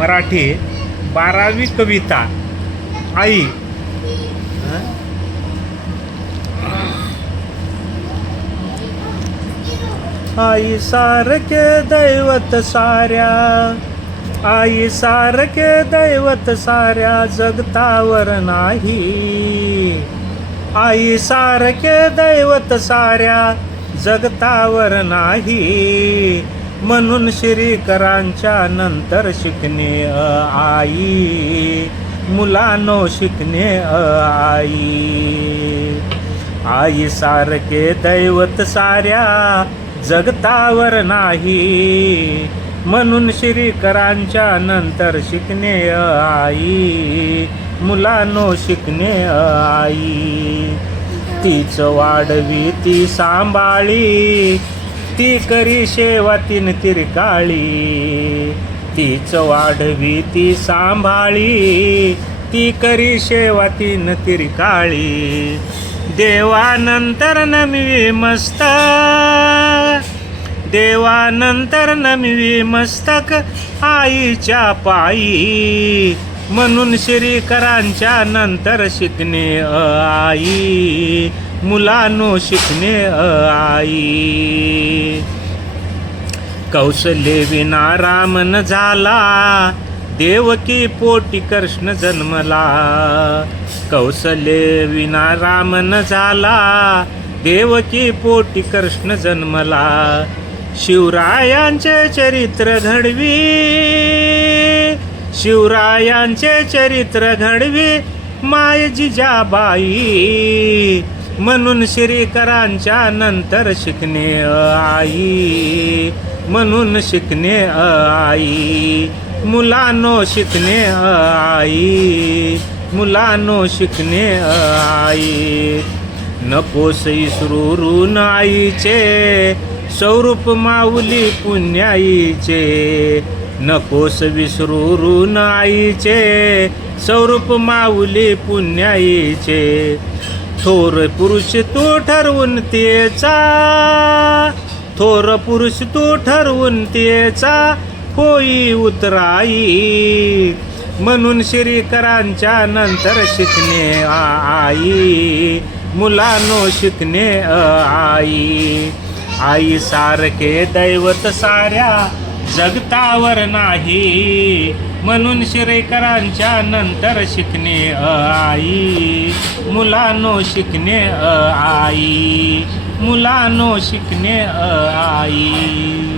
मराठी 12वी कविता आई. आई सारखे दैवत साऱ्या, आई सारखे दैवत साऱ्या जगतावर नाही. आई सारखे दैवत साऱ्या जगतावर नाही. म्हणून श्रीकरांच्या नंतर शिकणे आई, मुलांनो शिकणे आई. आई सारखे दैवत साऱ्या जगतावर नाही. म्हणून श्रीकरांच्या नंतर शिकणे आई, मुलांनो शिकणे आई. तीच वाढवी ती सांभाळी, ती करी सेवा तीन तिरकाळी. तीच वाढवी ती सांभाळी, ती करी सेवा तीन तिरकाळी. देवानंतर नमवी मस्तक, देवानंतर नमवी मस्तक आईच्या पायी. म्हणून श्रीकरांच्या नंतर शिकणे आई, मुलांनो शिकणे आई. कौशल्ये विना राम न झाला, देवकी पोटी कृष्ण जन्मला. कौशल्ये विना राम न झाला, देवकी पोटी कृष्ण जन्मला. शिवरायांचे चरित्र घडवी, शिवरायांचे चरित्र घडवी माय जिजाबाई. म्हणून श्रीकरांच्या नंतर शिकणे आई, म्हणून शिकणे आई, मुलांनो शिकणे आई, मुलांनो शिकणे आई. नकोस इसरून आईचे स्वरूप माऊली पुण्याईचे. नकोस विसरून आईचे स्वरूप माऊली पुण्याईचे. थोर पुरुष तू ठरवून तेचा, थोर पुरुष तू ठरवून तेचा होई उतराई. म्हणून श्रीकरांच्या नंतर शिकणे आई, मुलांनो शिकणे आई. आई सारखे दैवत साऱ्या जगतावर नाही. म्हणून श्रीकरांच्या नंतर शिकणे आई, मुलांनो शिकणे आई, मुलांनो शिकणे आई.